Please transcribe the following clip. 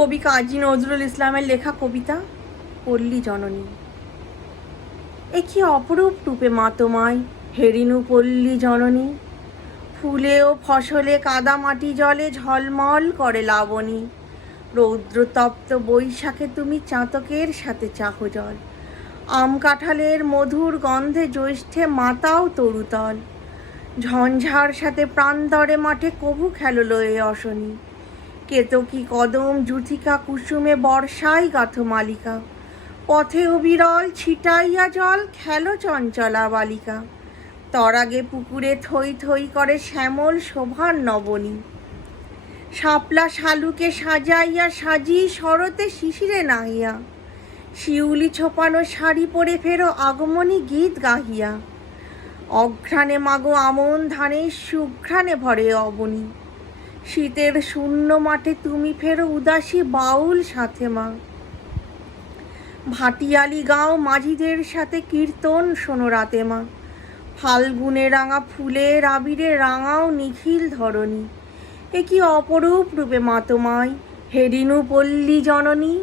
কবি কাজী নজরুল ইসলামের লেখা কবিতা পল্লী জননী। এ কি অপরূপ রূপে মা তোমায় হেরিনু পল্লী জননী। ফুলে ও ফসলে কাদা মাটি জলে ঝলমল করে লাবণী। রৌদ্রতপ্ত বৈশাখে তুমি চাতকের সাথে চাহ জল। আম কাঁঠালের মধুর গন্ধে জ্যৈষ্ঠে মাতাও তরুতল। ঝঞ্ঝার সাথে প্রান্তরে মাঠে কভু খেলো লয়ে অশনি। কেতকী কদম জুথিকা কুসুমে বর্ষায় গাথ মালিকা। পথে অবিরল ছিটাইয়া জল খেলো চঞ্চলা বালিকা। তরাগে পুকুরে থই থই করে শ্যামল শোভার নবনী। শাপলা শালুকে সাজাইয়া সাজি শরতে শিশিরে নাহিয়া। শিউলি ছোপানো শাড়ি পরে ফেরো আগমনী গীত গাহিয়া। অঘ্রাণে মাগো আমন ধানে সুঘ্রাণে ভরে অবনী। শীতের শূন্য মাঠে তুমি ফেরো উদাসী বাউল সাথে মা। ভাটিয়ালি গাঁও মাঝিদের সাথে কীর্তন শোনো রাতে মা। ফাল্গুনে রাঙা ফুলের আবিরে রাঙাও নিখিল ধরণী। এ কি অপরূপ রূপে মা তোমায় হেরিনু পল্লী জননী।